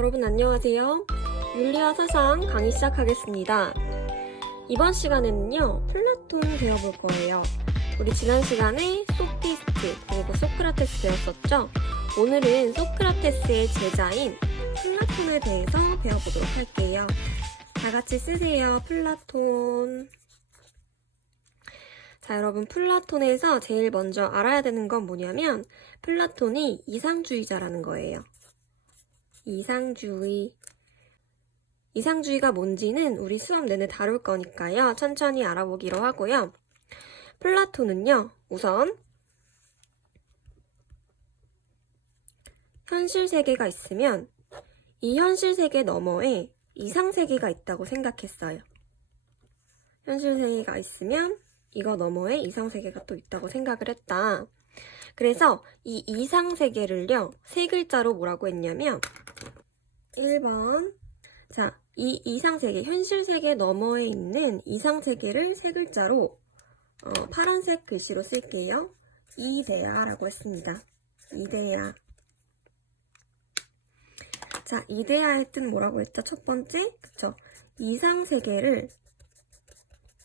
여러분 안녕하세요. 윤리와 사상 강의 시작하겠습니다. 이번 시간에는요, 플라톤 배워볼 거예요. 우리 지난 시간에 소피스트 그리고 소크라테스 배웠었죠? 오늘은 소크라테스의 제자인 플라톤에 대해서 배워보도록 할게요. 다 같이 쓰세요. 플라톤. 자, 여러분 플라톤에서 제일 먼저 알아야 되는 건 뭐냐면 플라톤이 이상주의자라는 거예요. 이상주의가 뭔지는 우리 수업 내내 다룰 거니까요. 천천히 알아보기로 하고요. 플라톤은요, 우선 현실 세계가 있으면 이 현실 세계 너머에 이상 세계가 있다고 생각했어요. 현실 세계가 있으면 이거 너머에 이상 세계가 또 있다고 생각을 했다. 그래서 이 이상 세계를요, 세 글자로 뭐라고 했냐면 1번. 자, 이 이상세계, 현실 세계 너머에 있는 이상세계를 세 글자로 파란색 글씨로 쓸게요. 이데아라고 했습니다. 이데아. 자, 이데아의 뜻 뭐라고 했죠? 첫 번째, 그쵸? 이상세계를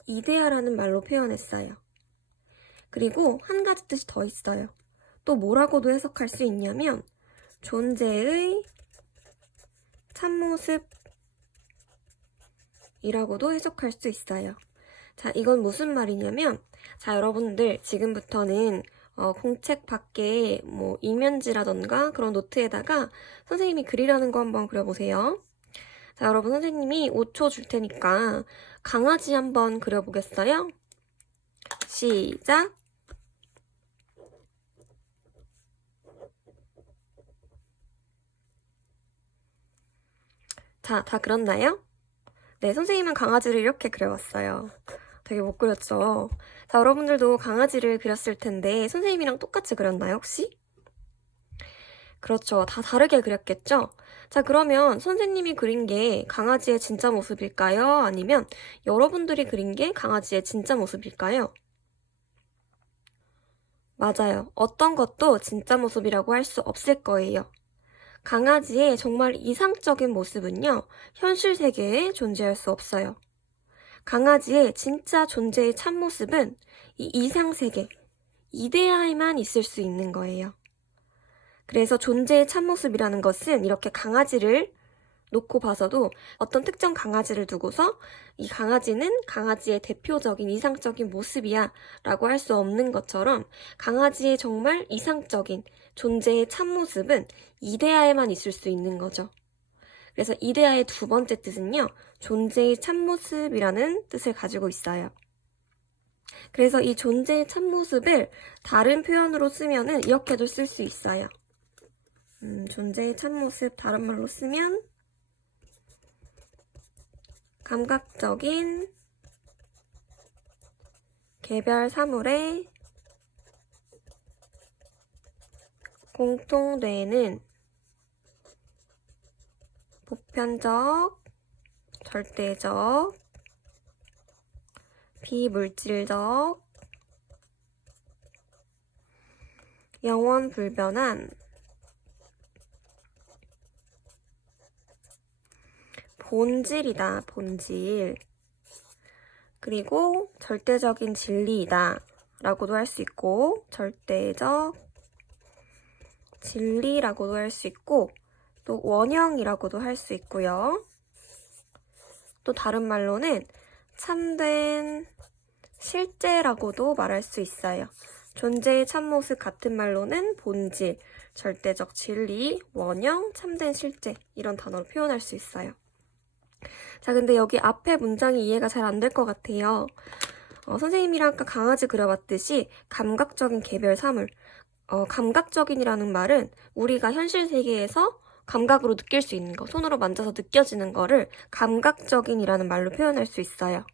이데아라는 말로 표현했어요. 그리고 한 가지 뜻이 더 있어요. 또 뭐라고도 해석할 수 있냐면 존재의 참모습이라고도 해석할 수 있어요. 자, 이건 무슨 말이냐면, 자, 여러분들 지금부터는 공책 밖에 뭐 이면지라던가 그런 노트에다가 선생님이 그리라는 거 한번 그려보세요. 자, 여러분 선생님이 5초 줄 테니까 강아지 한번 그려보겠어요? 시작! 자, 다 그렸나요? 네, 선생님은 강아지를 이렇게 그려봤어요. 되게 못 그렸죠? 자, 여러분들도 강아지를 그렸을 텐데 선생님이랑 똑같이 그렸나요, 혹시? 그렇죠. 다 다르게 그렸겠죠? 자, 그러면 선생님이 그린 게 강아지의 진짜 모습일까요? 아니면 여러분들이 그린 게 강아지의 진짜 모습일까요? 맞아요. 어떤 것도 진짜 모습이라고 할 수 없을 거예요. 강아지의 정말 이상적인 모습은요, 현실 세계에 존재할 수 없어요. 강아지의 진짜 존재의 참모습은 이 이상세계, 이데아에만 있을 수 있는 거예요. 그래서 존재의 참모습이라는 것은 이렇게 강아지를 놓고 봐서도 어떤 특정 강아지를 두고서 이 강아지는 강아지의 대표적인 이상적인 모습이야 라고 할 수 없는 것처럼 강아지의 정말 이상적인 존재의 참모습은 이데아에만 있을 수 있는 거죠. 그래서 이데아의 두 번째 뜻은요, 존재의 참모습이라는 뜻을 가지고 있어요. 그래서 이 존재의 참모습을 다른 표현으로 쓰면은 이렇게도 쓸 수 있어요. 존재의 참모습 다른 말로 쓰면 감각적인 개별 사물에 공통되는 보편적, 절대적, 비물질적, 영원 불변한 본질이다, 본질. 그리고 절대적인 진리이다 라고도 할 수 있고, 절대적 진리라고도 할 수 있고, 또 원형이라고도 할 수 있고요. 또 다른 말로는 참된 실제라고도 말할 수 있어요. 존재의 참모습 같은 말로는 본질, 절대적 진리, 원형, 참된 실제 이런 단어로 표현할 수 있어요. 자, 근데 여기 앞에 문장이 이해가 잘 안 될 것 같아요. 선생님이랑 아까 강아지 그려봤듯이 감각적인 개별 사물. 감각적인이라는 말은 우리가 현실 세계에서 감각으로 느낄 수 있는 거, 손으로 만져서 느껴지는 거를 감각적인이라는 말로 표현할 수 있어요.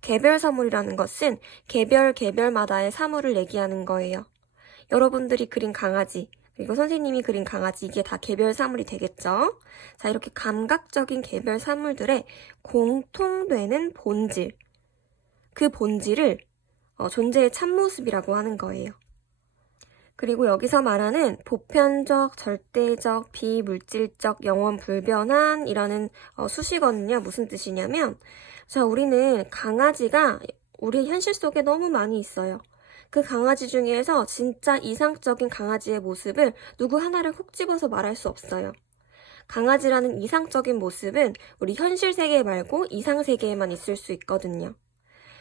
개별 사물이라는 것은 개별마다의 사물을 얘기하는 거예요. 여러분들이 그린 강아지, 그리고 선생님이 그린 강아지, 이게 다 개별 사물이 되겠죠? 자, 이렇게 감각적인 개별 사물들의 공통되는 본질, 그 본질을 존재의 참모습이라고 하는 거예요. 그리고 여기서 말하는 보편적, 절대적, 비물질적, 영원 불변한이라는 수식어는요, 무슨 뜻이냐면, 자, 우리는 강아지가 우리 현실 속에 너무 많이 있어요. 그 강아지 중에서 진짜 이상적인 강아지의 모습을 누구 하나를 콕 집어서 말할 수 없어요. 강아지라는 이상적인 모습은 우리 현실 세계 말고 이상 세계에만 있을 수 있거든요.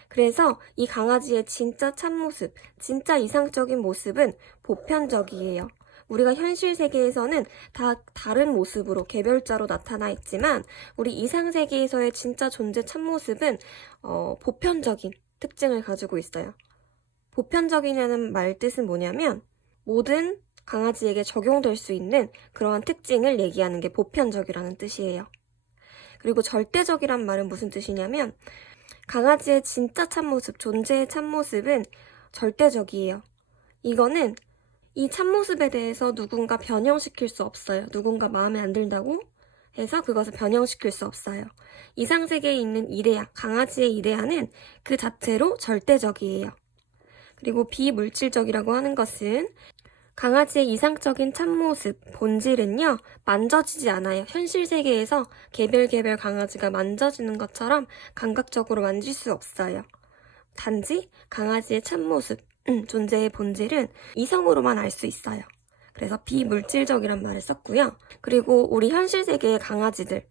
그래서 이 강아지의 진짜 참모습, 진짜 이상적인 모습은 보편적이에요. 우리가 현실 세계에서는 다 다른 모습으로 개별자로 나타나 있지만 우리 이상 세계에서의 진짜 존재 참모습은 보편적인 특징을 가지고 있어요. 보편적이냐는 말 뜻은 뭐냐면 모든 강아지에게 적용될 수 있는 그러한 특징을 얘기하는 게 보편적이라는 뜻이에요. 그리고 절대적이란 말은 무슨 뜻이냐면 강아지의 진짜 참모습, 존재의 참모습은 절대적이에요. 이거는 이 참모습에 대해서 누군가 변형시킬 수 없어요. 누군가 마음에 안 든다고 해서 그것을 변형시킬 수 없어요. 이상세계에 있는 이데아, 강아지의 이데아는 그 자체로 절대적이에요. 그리고 비물질적이라고 하는 것은 강아지의 이상적인 참모습, 본질은요, 만져지지 않아요. 현실 세계에서 개별 강아지가 만져지는 것처럼 감각적으로 만질 수 없어요. 단지 강아지의 참모습, 존재의 본질은 이성으로만 알 수 있어요. 그래서 비물질적이란 말을 썼고요. 그리고 우리 현실 세계의 강아지들을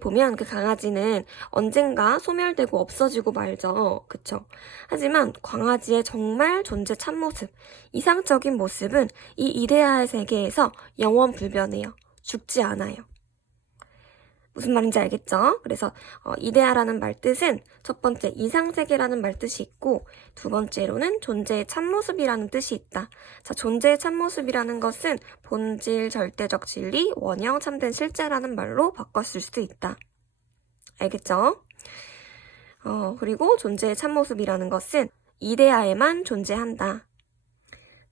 보면 그 강아지는 언젠가 소멸되고 없어지고 말죠. 그쵸? 하지만 강아지의 정말 존재 참모습, 이상적인 모습은 이 이데아의 세계에서 영원 불변해요. 죽지 않아요. 무슨 말인지 알겠죠? 그래서 이데아라는 말 뜻은 첫 번째 이상세계라는 말 뜻이 있고 두 번째로는 존재의 참모습이라는 뜻이 있다. 자, 존재의 참모습이라는 것은 본질, 절대적 진리, 원형, 참된 실제라는 말로 바꿨을 수도 있다. 알겠죠? 그리고 존재의 참모습이라는 것은 이데아에만 존재한다.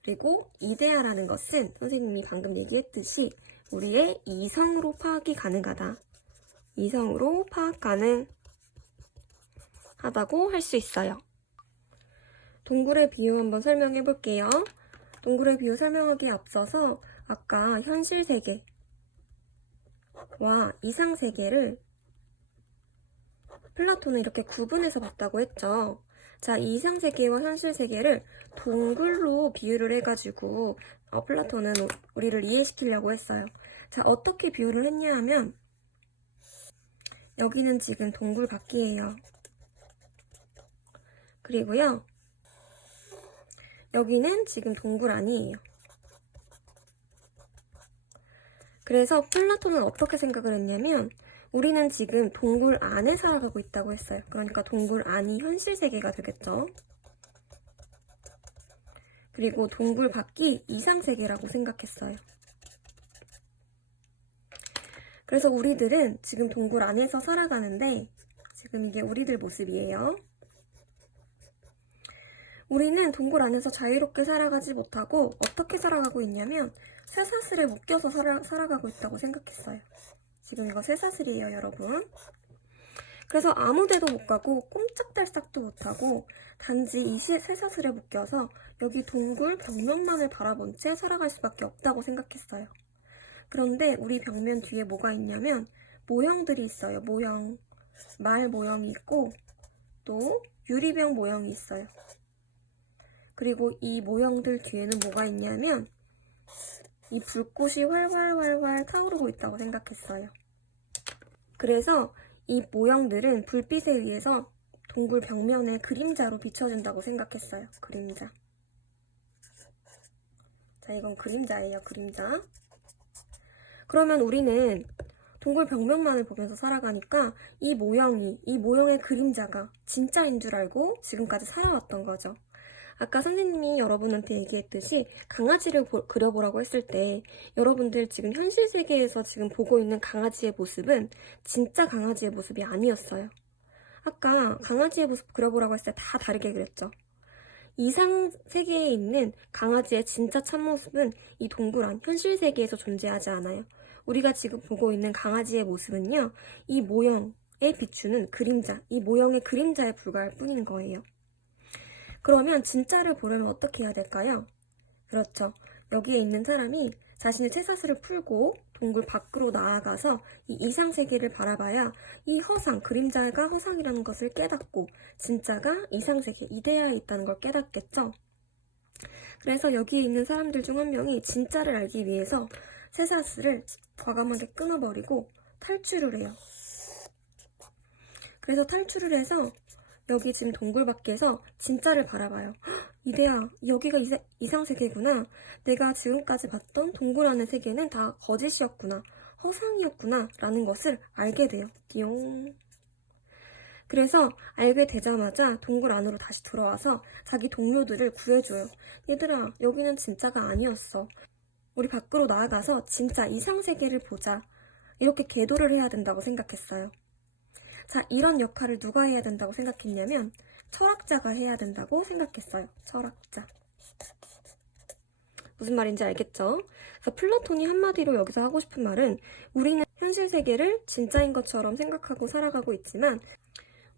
그리고 이데아라는 것은 선생님이 방금 얘기했듯이 우리의 이성으로 파악이 가능하다. 이성으로 파악 가능하다고 할 수 있어요. 동굴의 비유 한번 설명해 볼게요. 동굴의 비유 설명하기에 앞서서 아까 현실 세계와 이상 세계를 플라톤은 이렇게 구분해서 봤다고 했죠. 자, 이 이상 세계와 현실 세계를 동굴로 비유를 해가지고 플라톤은 우리를 이해시키려고 했어요. 자, 어떻게 비유를 했냐 하면 여기는 지금 동굴 밖이에요. 그리고요, 여기는 지금 동굴 안이에요. 그래서 플라톤은 어떻게 생각을 했냐면 우리는 지금 동굴 안에 살아가고 있다고 했어요. 그러니까 동굴 안이 현실 세계가 되겠죠. 그리고 동굴 밖이 이상 세계라고 생각했어요. 그래서 우리들은 지금 동굴 안에서 살아가는데 지금 이게 우리들 모습이에요. 우리는 동굴 안에서 자유롭게 살아가지 못하고 어떻게 살아가고 있냐면 쇠사슬에 묶여서 살아가고 있다고 생각했어요. 지금 이거 쇠사슬이에요, 여러분. 그래서 아무 데도 못 가고 꼼짝달싹도 못하고 단지 이 쇠사슬에 묶여서 여기 동굴 벽면만을 바라본 채 살아갈 수밖에 없다고 생각했어요. 그런데 우리 벽면 뒤에 뭐가 있냐면 모형들이 있어요. 모형. 말 모형이 있고 또 유리병 모형이 있어요. 그리고 이 모형들 뒤에는 뭐가 있냐면 이 불꽃이 활활 타오르고 있다고 생각했어요. 그래서 이 모형들은 불빛에 의해서 동굴 벽면의 그림자로 비춰진다고 생각했어요. 그림자. 자, 이건 그림자예요. 그림자. 그러면 우리는 동굴 벽면만을 보면서 살아가니까 이 모형의 그림자가 진짜인 줄 알고 지금까지 살아왔던 거죠. 아까 선생님이 여러분한테 얘기했듯이 강아지를 그려보라고 했을 때 여러분들 지금 현실 세계에서 지금 보고 있는 강아지의 모습은 진짜 강아지의 모습이 아니었어요. 아까 강아지의 모습 그려보라고 했을 때 다 다르게 그렸죠. 이상 세계에 있는 강아지의 진짜 참모습은 이 동굴 안 현실 세계에서 존재하지 않아요. 우리가 지금 보고 있는 강아지의 모습은요, 이 모형에 비추는 그림자, 이 모형의 그림자에 불과할 뿐인 거예요. 그러면 진짜를 보려면 어떻게 해야 될까요? 그렇죠. 여기에 있는 사람이 자신의 쇠사슬을 풀고 동굴 밖으로 나아가서 이 이상세계를 바라봐야 이 허상, 그림자가 허상이라는 것을 깨닫고 진짜가 이상세계, 이데아에 있다는 걸 깨닫겠죠. 그래서 여기에 있는 사람들 중 한 명이 진짜를 알기 위해서 쇠사슬을 과감하게 끊어버리고 탈출을 해요. 그래서 탈출을 해서 여기 지금 동굴 밖에서 진짜를 바라봐요. 이데아, 여기가 이상세계구나. 내가 지금까지 봤던 동굴 안의 세계는 다 거짓이었구나. 허상이었구나. 라는 것을 알게 돼요. 띠용. 그래서 알게 되자마자 동굴 안으로 다시 들어와서 자기 동료들을 구해줘요. 얘들아, 여기는 진짜가 아니었어. 우리 밖으로 나아가서 진짜 이상세계를 보자. 이렇게 계도를 해야 된다고 생각했어요. 자, 이런 역할을 누가 해야 된다고 생각했냐면 철학자가 해야 된다고 생각했어요. 철학자. 무슨 말인지 알겠죠? 그래서 플라톤이 한마디로 여기서 하고 싶은 말은 우리는 현실 세계를 진짜인 것처럼 생각하고 살아가고 있지만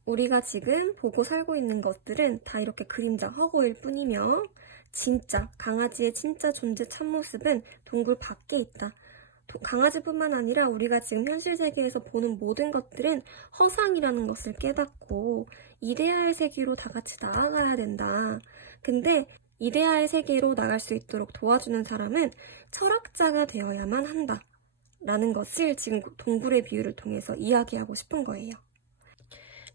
우리가 지금 보고 살고 있는 것들은 다 이렇게 그림자, 허구일 뿐이며 진짜, 강아지의 진짜 존재 참모습은 동굴 밖에 있다. 강아지뿐만 아니라 우리가 지금 현실 세계에서 보는 모든 것들은 허상이라는 것을 깨닫고 이데아의 세계로 다 같이 나아가야 된다. 근데 이데아의 세계로 나갈 수 있도록 도와주는 사람은 철학자가 되어야만 한다. 라는 것을 지금 동굴의 비유를 통해서 이야기하고 싶은 거예요.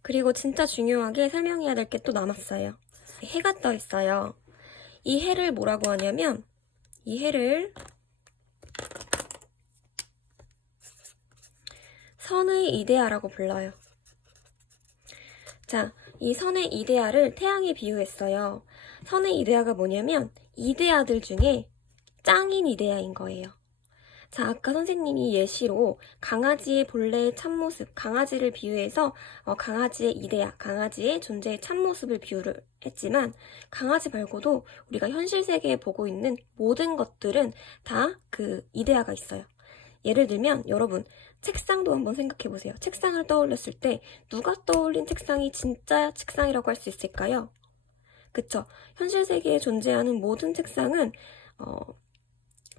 그리고 진짜 중요하게 설명해야 될 게 또 남았어요. 해가 떠 있어요. 이 해를 뭐라고 하냐면 이 해를 선의 이데아라고 불러요. 자, 이 선의 이데아를 태양에 비유했어요. 선의 이데아가 뭐냐면 이데아들 중에 짱인 이데아인 거예요. 자, 아까 선생님이 예시로 강아지의 본래의 참모습, 강아지를 비유해서 강아지의 이데아, 강아지의 존재의 참모습을 비유를 했지만 강아지 말고도 우리가 현실 세계에 보고 있는 모든 것들은 다 그 이데아가 있어요. 예를 들면 여러분 책상도 한번 생각해 보세요. 책상을 떠올렸을 때 누가 떠올린 책상이 진짜 책상이라고 할 수 있을까요? 그쵸? 현실 세계에 존재하는 모든 책상은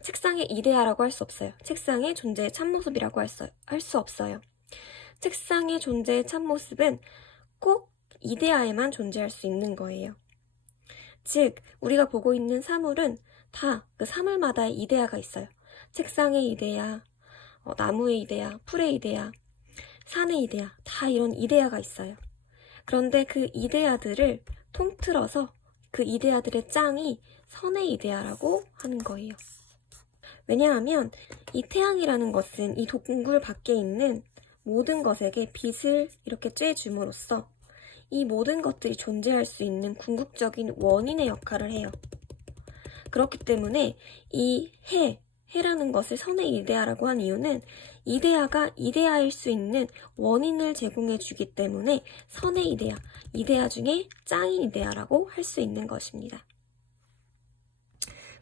책상의 이데아라고 할 수 없어요. 책상의 존재의 참모습이라고 할 수 없어요. 책상의 존재의 참모습은 꼭 이데아에만 존재할 수 있는 거예요. 즉, 우리가 보고 있는 사물은 다 그 사물마다의 이데아가 있어요. 책상의 이데아, 나무의 이데아, 풀의 이데아, 산의 이데아, 다 이런 이데아가 있어요. 그런데 그 이데아들을 통틀어서 그 이데아들의 짱이 선의 이데아라고 하는 거예요. 왜냐하면 이 태양이라는 것은 이 동굴 밖에 있는 모든 것에게 빛을 이렇게 쬐줌으로써 이 모든 것들이 존재할 수 있는 궁극적인 원인의 역할을 해요. 그렇기 때문에 이 해라는 것을 선의 이데아라고 한 이유는 이데아가 이데아일 수 있는 원인을 제공해 주기 때문에 선의 이데아, 이데아 중에 짱인 이데아라고 할 수 있는 것입니다.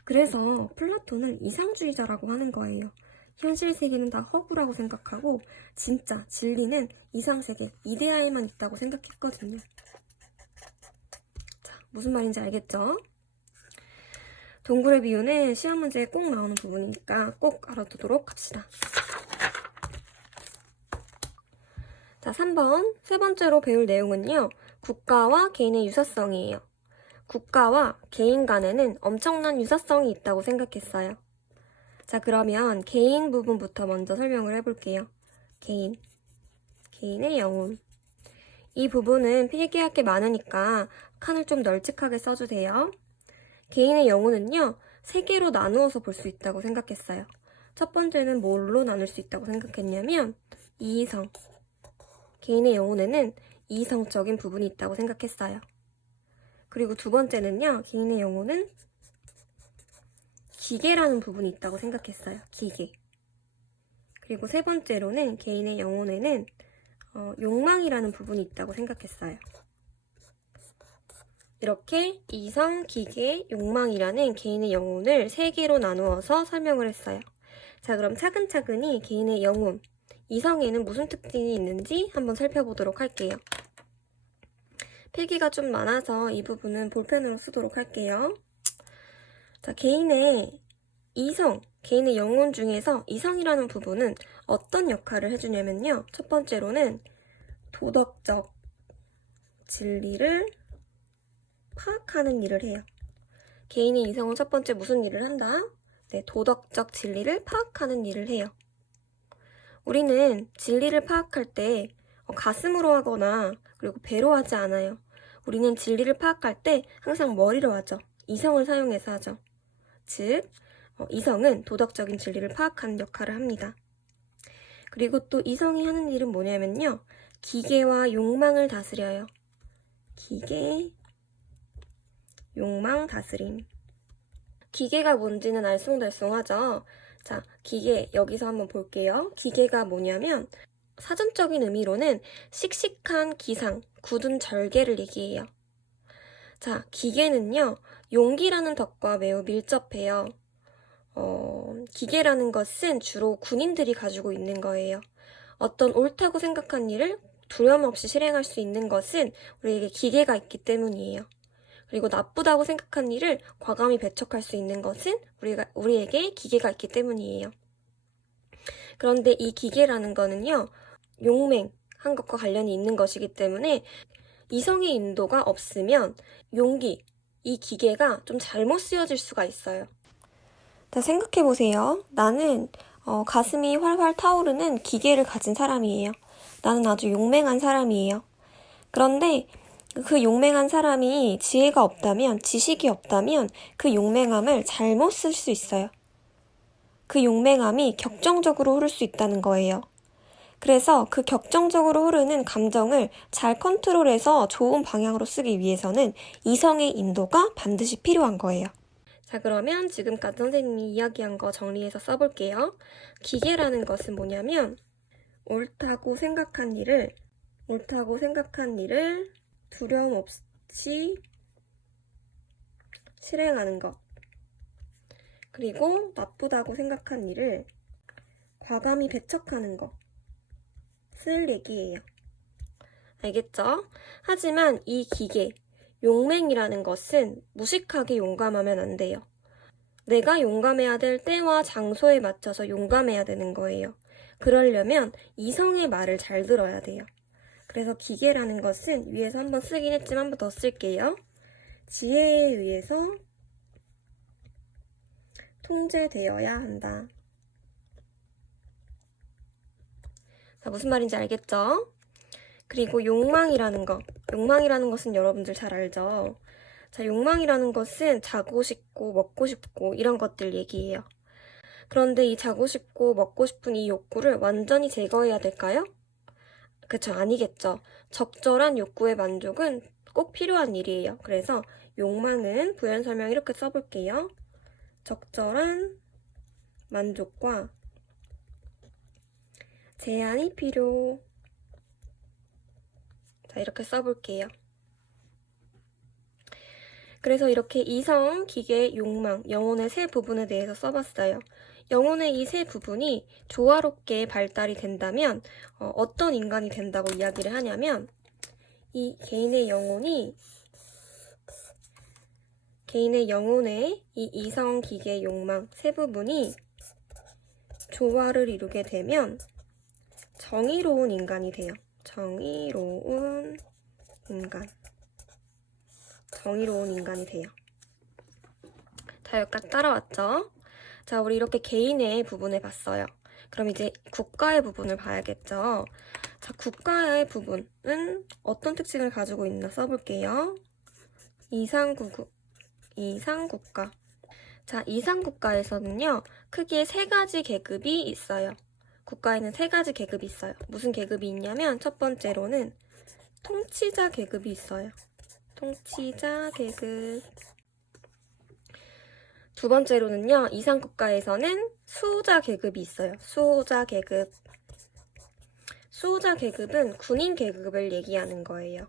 그래서 플라톤은 이상주의자라고 하는 거예요. 현실 세계는 다 허구라고 생각하고 진짜 진리는 이상세계, 이데아에만 있다고 생각했거든요. 자, 무슨 말인지 알겠죠? 동굴의 비유는 시험 문제에 꼭 나오는 부분이니까 꼭 알아두도록 합시다. 자, 3번 세 번째로 배울 내용은요. 국가와 개인의 유사성이에요. 국가와 개인 간에는 엄청난 유사성이 있다고 생각했어요. 자, 그러면 개인 부분부터 먼저 설명을 해볼게요. 개인의 영혼. 이 부분은 필기할 게 많으니까 칸을 좀 널찍하게 써주세요. 개인의 영혼은요, 세 개로 나누어서 볼 수 있다고 생각했어요. 첫 번째는 뭘로 나눌 수 있다고 생각했냐면 이성. 개인의 영혼에는 이성적인 부분이 있다고 생각했어요. 그리고 두 번째는요, 개인의 영혼은 기계라는 부분이 있다고 생각했어요. 기계. 그리고 세 번째로는 개인의 영혼에는 욕망이라는 부분이 있다고 생각했어요. 이렇게 이성, 기계, 욕망이라는 개인의 영혼을 세 개로 나누어서 설명을 했어요. 자, 그럼 차근차근히 개인의 영혼, 이성에는 무슨 특징이 있는지 한번 살펴보도록 할게요. 필기가 좀 많아서 이 부분은 볼펜으로 쓰도록 할게요. 자, 개인의 이성, 개인의 영혼 중에서 이성이라는 부분은 어떤 역할을 해주냐면요. 첫 번째로는 도덕적 진리를 파악하는 일을 해요. 개인의 이성은 첫 번째 무슨 일을 한다? 네, 도덕적 진리를 파악하는 일을 해요. 우리는 진리를 파악할 때 가슴으로 하거나 그리고 배로 하지 않아요. 우리는 진리를 파악할 때 항상 머리로 하죠. 이성을 사용해서 하죠. 즉, 이성은 도덕적인 진리를 파악하는 역할을 합니다. 그리고 또 이성이 하는 일은 뭐냐면요. 기계와 욕망을 다스려요. 기계, 욕망 다스림. 기계가 뭔지는 알쏭달쏭하죠. 자, 기계 여기서 한번 볼게요. 기계가 뭐냐면 사전적인 의미로는 씩씩한 기상, 굳은 절개를 얘기해요. 자, 기계는요. 용기라는 덕과 매우 밀접해요. 기계라는 것은 주로 군인들이 가지고 있는 거예요. 어떤 옳다고 생각한 일을 두려움 없이 실행할 수 있는 것은 우리에게 기계가 있기 때문이에요. 그리고 나쁘다고 생각한 일을 과감히 배척할 수 있는 것은 우리에게 기계가 있기 때문이에요. 그런데 이 기계라는 거는요, 용맹한 것과 관련이 있는 것이기 때문에 이성의 인도가 없으면 용기, 이 기계가 좀 잘못 쓰여질 수가 있어요. 자, 생각해보세요. 나는 가슴이 활활 타오르는 기계를 가진 사람이에요. 나는 아주 용맹한 사람이에요. 그런데 그 용맹한 사람이 지혜가 없다면, 지식이 없다면 그 용맹함을 잘못 쓸 수 있어요. 그 용맹함이 격정적으로 흐를 수 있다는 거예요. 그래서 그 격정적으로 흐르는 감정을 잘 컨트롤해서 좋은 방향으로 쓰기 위해서는 이성의 인도가 반드시 필요한 거예요. 자, 그러면 지금까지 선생님이 이야기한 거 정리해서 써볼게요. 기계라는 것은 뭐냐면 옳다고 생각한 일을 두려움 없이 실행하는 것. 그리고 나쁘다고 생각한 일을 과감히 배척하는 것을 얘기해요. 알겠죠? 하지만 이 기계, 용맹이라는 것은 무식하게 용감하면 안 돼요. 내가 용감해야 될 때와 장소에 맞춰서 용감해야 되는 거예요. 그러려면 이성의 말을 잘 들어야 돼요. 그래서 기계라는 것은 위에서 한번 쓰긴 했지만 한 번 더 쓸게요. 지혜에 의해서 통제되어야 한다. 자, 무슨 말인지 알겠죠? 그리고 욕망이라는 것은 여러분들 잘 알죠? 자, 욕망이라는 것은 자고 싶고 먹고 싶고 이런 것들 얘기해요. 그런데 이 자고 싶고 먹고 싶은 이 욕구를 완전히 제거해야 될까요? 그쵸, 아니겠죠. 적절한 욕구의 만족은 꼭 필요한 일이에요. 그래서 욕망은 부연 설명 이렇게 써볼게요. 적절한 만족과 제한이 필요. 자, 이렇게 써볼게요. 그래서 이렇게 이성, 기계, 욕망, 영혼의 세 부분에 대해서 써봤어요. 영혼의 이 세 부분이 조화롭게 발달이 된다면 어떤 인간이 된다고 이야기를 하냐면 이 개인의 영혼의 이 이성, 기계, 욕망 세 부분이 조화를 이루게 되면 정의로운 인간이 돼요. 정의로운 인간이 돼요. 자, 여기까지 따라왔죠? 자, 우리 이렇게 개인의 부분을 봤어요. 그럼 이제 국가의 부분을 봐야겠죠? 자, 국가의 부분은 어떤 특징을 가지고 있나 써볼게요. 이상국가. 자, 이상국가에서는요, 크게 세 가지 계급이 있어요. 국가에는 세 가지 계급이 있어요. 무슨 계급이 있냐면, 첫 번째로는 통치자 계급이 있어요. 통치자 계급. 두 번째로는요, 이상국가에서는 수호자 계급이 있어요. 수호자 계급. 수호자 계급은 군인 계급을 얘기하는 거예요.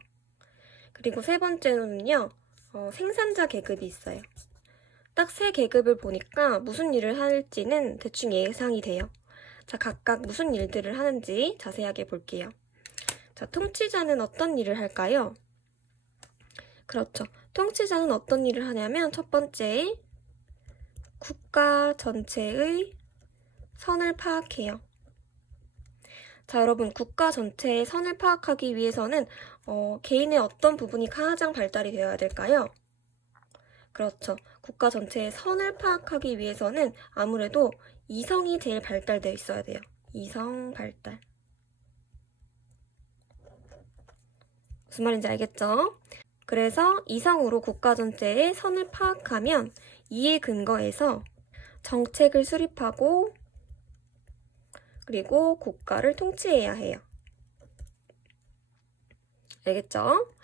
그리고 세 번째로는요, 생산자 계급이 있어요. 딱 세 계급을 보니까 무슨 일을 할지는 대충 예상이 돼요. 자, 각각 무슨 일들을 하는지 자세하게 볼게요. 자, 통치자는 어떤 일을 할까요? 그렇죠. 통치자는 어떤 일을 하냐면 첫 번째, 국가 전체의 선을 파악해요. 자, 여러분, 국가 전체의 선을 파악하기 위해서는 개인의 어떤 부분이 가장 발달이 되어야 될까요? 그렇죠. 국가 전체의 선을 파악하기 위해서는 아무래도 이성이 제일 발달되어 있어야 돼요. 이성 발달. 무슨 말인지 알겠죠? 그래서 이성으로 국가 전체의 선을 파악하면 이에 근거해서 정책을 수립하고 그리고 국가를 통치해야 해요. 알겠죠?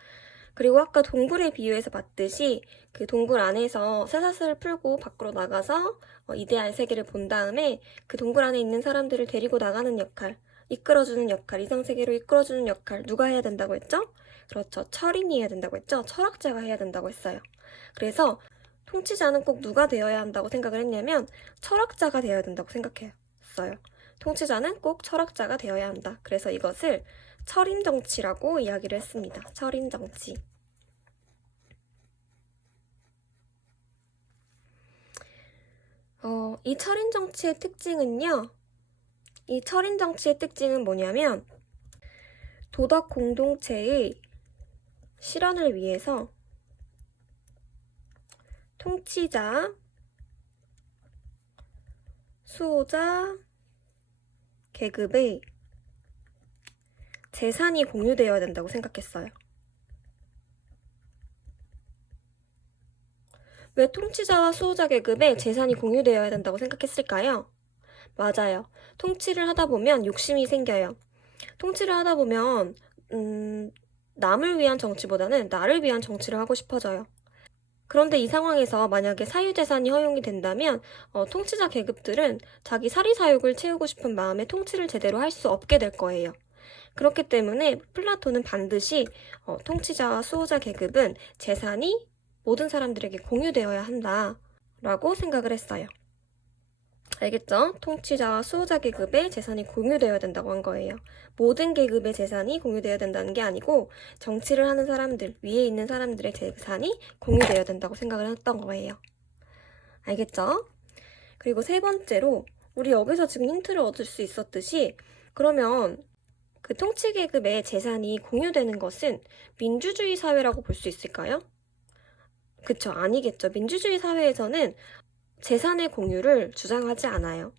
그리고 아까 동굴에 비유해서 봤듯이 그 동굴 안에서 쇠사슬을 풀고 밖으로 나가서 이데알 세계를 본 다음에 그 동굴 안에 있는 사람들을 데리고 나가는 역할, 이끌어주는 역할, 이성세계로 이끌어주는 역할 누가 해야 된다고 했죠? 그렇죠. 철인이 해야 된다고 했죠? 철학자가 해야 된다고 했어요. 그래서 통치자는 꼭 누가 되어야 한다고 생각을 했냐면 철학자가 되어야 된다고 생각했어요. 통치자는 꼭 철학자가 되어야 한다. 그래서 이것을 철인정치라고 이야기를 했습니다. 철인정치. 이 철인정치의 특징은요. 이 철인정치의 특징은 뭐냐면 도덕 공동체의 실현을 위해서 통치자, 수호자, 계급의 재산이 공유되어야 된다고 생각했어요. 왜 통치자와 수호자 계급의 재산이 공유되어야 된다고 생각했을까요? 맞아요. 통치를 하다 보면 욕심이 생겨요. 통치를 하다 보면 남을 위한 정치보다는 나를 위한 정치를 하고 싶어져요. 그런데 이 상황에서 만약에 사유재산이 허용이 된다면 통치자 계급들은 자기 사리사욕을 채우고 싶은 마음에 통치를 제대로 할 수 없게 될 거예요. 그렇기 때문에 플라톤은 반드시 통치자와 수호자 계급은 재산이 모든 사람들에게 공유되어야 한다라고 생각을 했어요. 알겠죠? 통치자와 수호자 계급의 재산이 공유되어야 된다고 한 거예요. 모든 계급의 재산이 공유되어야 된다는 게 아니고 정치를 하는 사람들, 위에 있는 사람들의 재산이 공유되어야 된다고 생각을 했던 거예요. 알겠죠? 그리고 세 번째로 우리 여기서 지금 힌트를 얻을 수 있었듯이 그러면 그 통치 계급의 재산이 공유되는 것은 민주주의 사회라고 볼 수 있을까요? 그쵸, 아니겠죠. 민주주의 사회에서는 재산의 공유를 주장하지 않아요.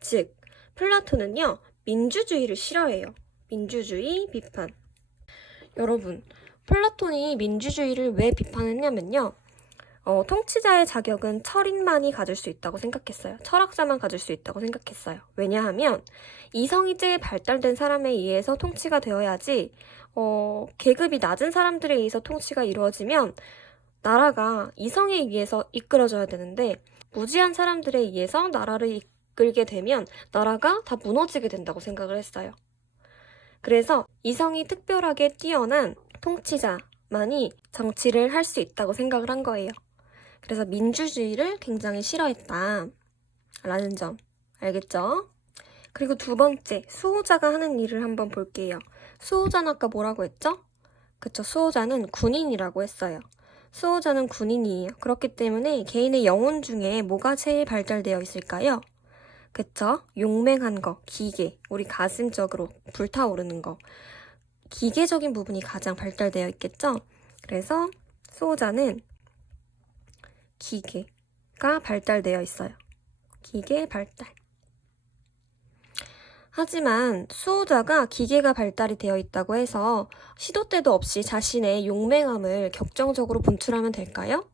즉, 플라톤은요, 민주주의를 싫어해요. 민주주의 비판. 여러분, 플라톤이 민주주의를 왜 비판했냐면요. 통치자의 자격은 철인만이 가질 수 있다고 생각했어요. 철학자만 가질 수 있다고 생각했어요. 왜냐하면 이성이 제일 발달된 사람에 의해서 통치가 되어야지 계급이 낮은 사람들에 의해서 통치가 이루어지면 나라가 이성에 의해서 이끌어져야 되는데 무지한 사람들에 의해서 나라를 이끌게 되면 나라가 다 무너지게 된다고 생각을 했어요. 그래서 이성이 특별하게 뛰어난 통치자만이 정치를 할 수 있다고 생각을 한 거예요. 그래서 민주주의를 굉장히 싫어했다 라는 점 알겠죠? 그리고 두 번째, 수호자가 하는 일을 한번 볼게요. 수호자는 아까 뭐라고 했죠? 그쵸, 수호자는 군인이라고 했어요. 수호자는 군인이에요. 그렇기 때문에 개인의 영혼 중에 뭐가 제일 발달되어 있을까요? 그쵸? 용맹한 거, 기계, 우리 가슴적으로 불타오르는 거. 기계적인 부분이 가장 발달되어 있겠죠? 그래서 수호자는 기계가 발달되어 있어요. 기계 발달. 하지만 수호자가 기계가 발달이 되어 있다고 해서 시도 때도 없이 자신의 용맹함을 격정적으로 분출하면 될까요?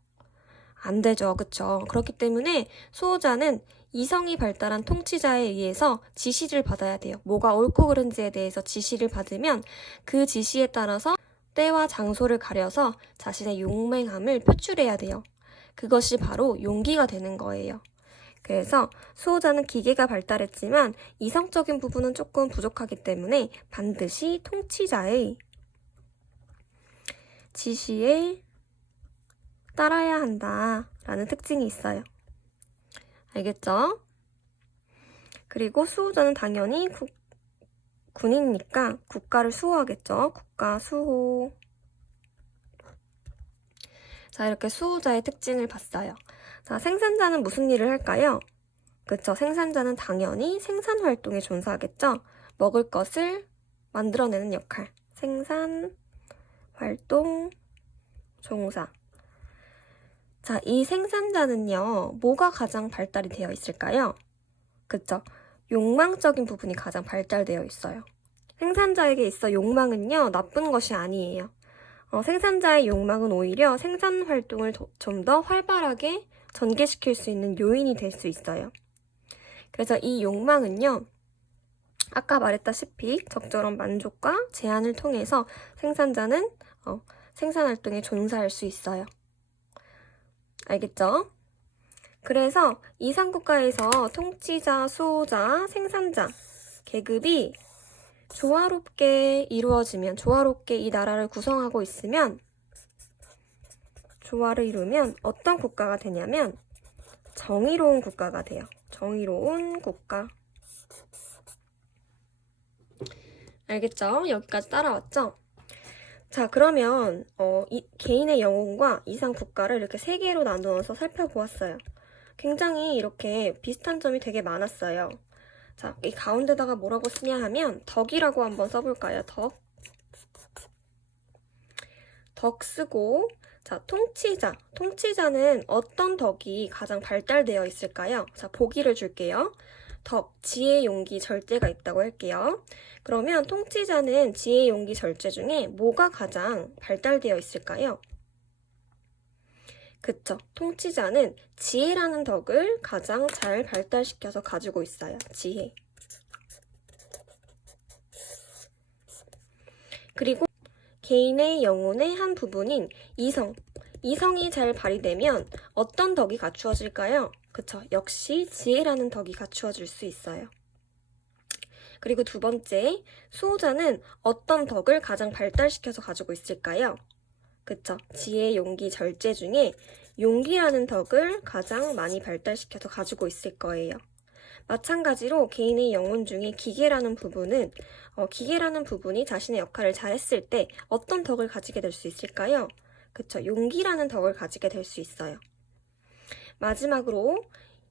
안 되죠. 그쵸? 그렇기 때문에 수호자는 이성이 발달한 통치자에 의해서 지시를 받아야 돼요. 뭐가 옳고 그른지에 대해서 지시를 받으면 그 지시에 따라서 때와 장소를 가려서 자신의 용맹함을 표출해야 돼요. 그것이 바로 용기가 되는 거예요. 그래서 수호자는 기계가 발달했지만 이성적인 부분은 조금 부족하기 때문에 반드시 통치자의 지시에 따라야 한다라는 특징이 있어요. 알겠죠? 그리고 수호자는 당연히 군인이니까 국가를 수호하겠죠. 국가 수호. 자, 이렇게 수호자의 특징을 봤어요. 자, 생산자는 무슨 일을 할까요? 그쵸, 생산자는 당연히 생산 활동에 종사하겠죠? 먹을 것을 만들어내는 역할. 생산 활동 종사. 자, 이 생산자는요, 뭐가 가장 발달이 되어 있을까요? 그쵸, 욕망적인 부분이 가장 발달되어 있어요. 생산자에게 있어 욕망은요, 나쁜 것이 아니에요. 생산자의 욕망은 오히려 생산 활동을 좀 더 활발하게 전개시킬 수 있는 요인이 될 수 있어요. 그래서 이 욕망은요, 아까 말했다시피 적절한 만족과 제한을 통해서 생산자는 생산 활동에 종사할 수 있어요. 알겠죠? 그래서 이상국가에서 통치자, 수호자, 생산자 계급이 조화롭게 이루어지면, 조화롭게 이 나라를 구성하고 있으면, 조화를 이루면 어떤 국가가 되냐면 정의로운 국가가 돼요. 정의로운 국가. 알겠죠? 여기까지 따라왔죠? 자, 그러면 이 개인의 영혼과 이상 국가를 이렇게 세 개로 나누어서 살펴보았어요. 굉장히 이렇게 비슷한 점이 되게 많았어요. 자, 이 가운데다가 뭐라고 쓰냐 하면 덕이라고 한번 써볼까요? 덕. 덕 쓰고, 자, 통치자. 통치자는 어떤 덕이 가장 발달되어 있을까요? 자, 보기를 줄게요. 덕, 지혜, 용기, 절제가 있다고 할게요. 그러면 통치자는 지혜, 용기, 절제 중에 뭐가 가장 발달되어 있을까요? 그쵸. 통치자는 지혜라는 덕을 가장 잘 발달시켜서 가지고 있어요. 지혜. 그리고 개인의 영혼의 한 부분인 이성. 이성이 잘 발휘되면 어떤 덕이 갖추어질까요? 그쵸. 역시 지혜라는 덕이 갖추어질 수 있어요. 그리고 두 번째, 수호자는 어떤 덕을 가장 발달시켜서 가지고 있을까요? 그쵸. 지혜, 용기, 절제 중에 용기라는 덕을 가장 많이 발달시켜서 가지고 있을 거예요. 마찬가지로 개인의 영혼 중에 기계라는 부분은 기계라는 부분이 자신의 역할을 잘했을 때 어떤 덕을 가지게 될 수 있을까요? 그쵸. 용기라는 덕을 가지게 될 수 있어요. 마지막으로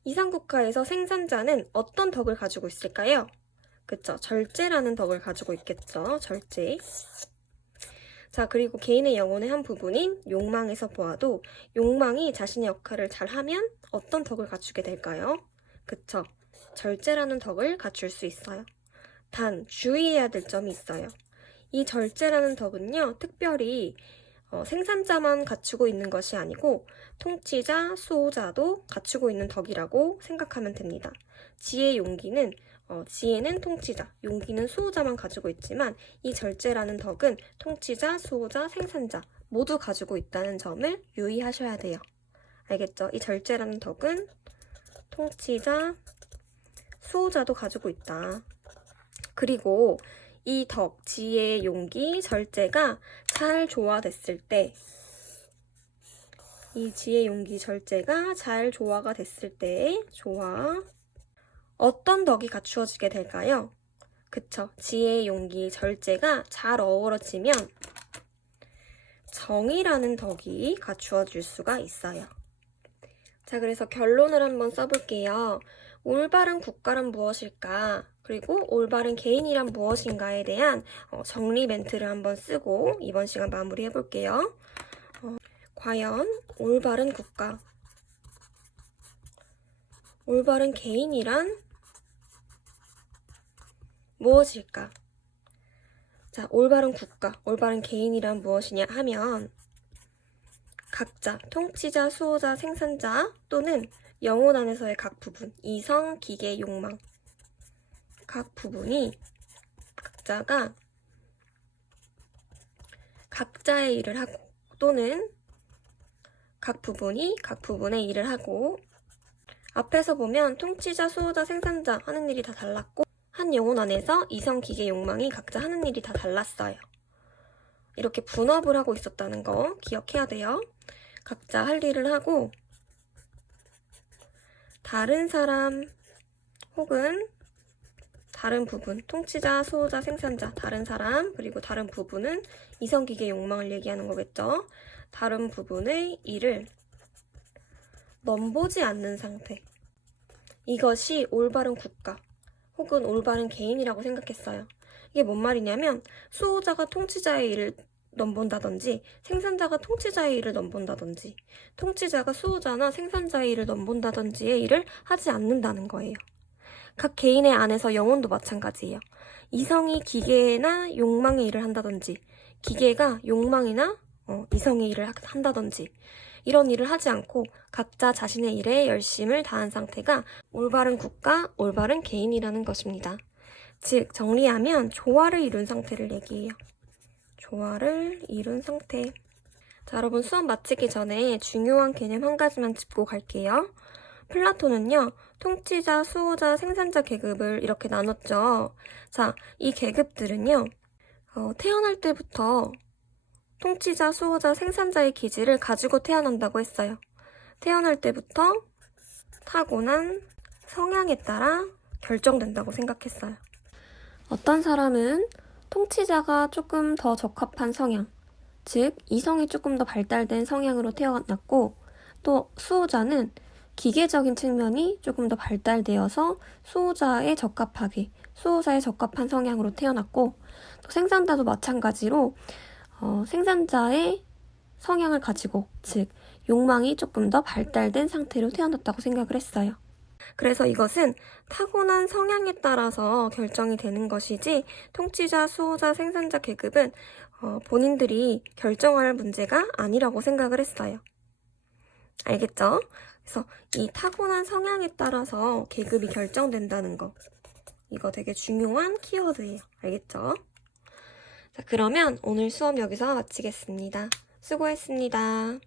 이상국가에서 생산자는 어떤 덕을 가지고 있을까요? 그쵸. 절제라는 덕을 가지고 있겠죠. 절제. 자, 그리고 개인의 영혼의 한 부분인 욕망에서 보아도 욕망이 자신의 역할을 잘하면 어떤 덕을 갖추게 될까요? 그쵸. 절제라는 덕을 갖출 수 있어요. 단, 주의해야 될 점이 있어요. 이 절제라는 덕은요, 특별히 생산자만 갖추고 있는 것이 아니고 통치자, 수호자도 갖추고 있는 덕이라고 생각하면 됩니다. 지혜, 용기는 지혜는 통치자, 용기는 수호자만 가지고 있지만 이 절제라는 덕은 통치자, 수호자, 생산자 모두 가지고 있다는 점을 유의하셔야 돼요. 알겠죠? 이 절제라는 덕은 통치자, 수호자도 가지고 있다. 그리고 이 덕, 지혜, 용기, 절제가 잘 조화됐을 때, 이 지혜, 용기, 절제가 잘 조화가 됐을 때, 어떤 덕이 갖추어지게 될까요? 그쵸. 지혜, 용기, 절제가 잘 어우러지면 정의라는 덕이 갖추어질 수가 있어요. 자, 그래서 결론을 한번 써볼게요. 올바른 국가란 무엇일까? 그리고 올바른 개인이란 무엇인가에 대한 정리 멘트를 한번 쓰고 이번 시간 마무리해 볼게요. 과연 올바른 국가, 올바른 개인이란 무엇일까? 자, 올바른 국가, 올바른 개인이란 무엇이냐 하면 각자, 통치자, 수호자, 생산자 또는 영혼 안에서의 각 부분, 이성, 기계, 욕망 각 부분이 각자가 각자의 일을 하고 또는 각 부분이 각 부분의 일을 하고 앞에서 보면 통치자, 수호자, 생산자 하는 일이 다 달랐고 한 영혼 안에서 이성, 기계, 욕망이 각자 하는 일이 다 달랐어요. 이렇게 분업을 하고 있었다는 거 기억해야 돼요. 각자 할 일을 하고 다른 사람 혹은 다른 부분, 통치자, 수호자, 생산자, 다른 사람, 그리고 다른 부분은 이성기계 욕망을 얘기하는 거겠죠. 다른 부분의 일을 넘보지 않는 상태. 이것이 올바른 국가 혹은 올바른 개인이라고 생각했어요. 이게 뭔 말이냐면 수호자가 통치자의 일을 넘본다든지 생산자가 통치자의 일을 넘본다든지 통치자가 수호자나 생산자의 일을 넘본다든지의 일을 하지 않는다는 거예요. 각 개인의 안에서 영혼도 마찬가지예요. 이성이 기계나 욕망의 일을 한다든지 기계가 욕망이나 이성의 일을 한다든지 이런 일을 하지 않고 각자 자신의 일에 열심을 다한 상태가 올바른 국가, 올바른 개인이라는 것입니다. 즉 정리하면 조화를 이룬 상태를 얘기해요. 조화를 이룬 상태. 자, 여러분 수업 마치기 전에 중요한 개념 한 가지만 짚고 갈게요. 플라톤은요, 통치자, 수호자, 생산자 계급을 이렇게 나눴죠. 자, 이 계급들은요, 태어날 때부터 통치자, 수호자, 생산자의 기질을 가지고 태어난다고 했어요. 태어날 때부터 타고난 성향에 따라 결정된다고 생각했어요. 어떤 사람은 통치자가 조금 더 적합한 성향, 즉 이성이 조금 더 발달된 성향으로 태어났고 또 수호자는 기계적인 측면이 조금 더 발달되어서 수호자에 적합한 성향으로 태어났고 또 생산자도 마찬가지로 생산자의 성향을 가지고 즉 욕망이 조금 더 발달된 상태로 태어났다고 생각을 했어요. 그래서 이것은 타고난 성향에 따라서 결정이 되는 것이지 통치자, 수호자, 생산자 계급은 본인들이 결정할 문제가 아니라고 생각을 했어요. 알겠죠? 그래서 이 타고난 성향에 따라서 계급이 결정된다는 거 이거 되게 중요한 키워드예요. 알겠죠? 자, 그러면 오늘 수업 여기서 마치겠습니다. 수고했습니다.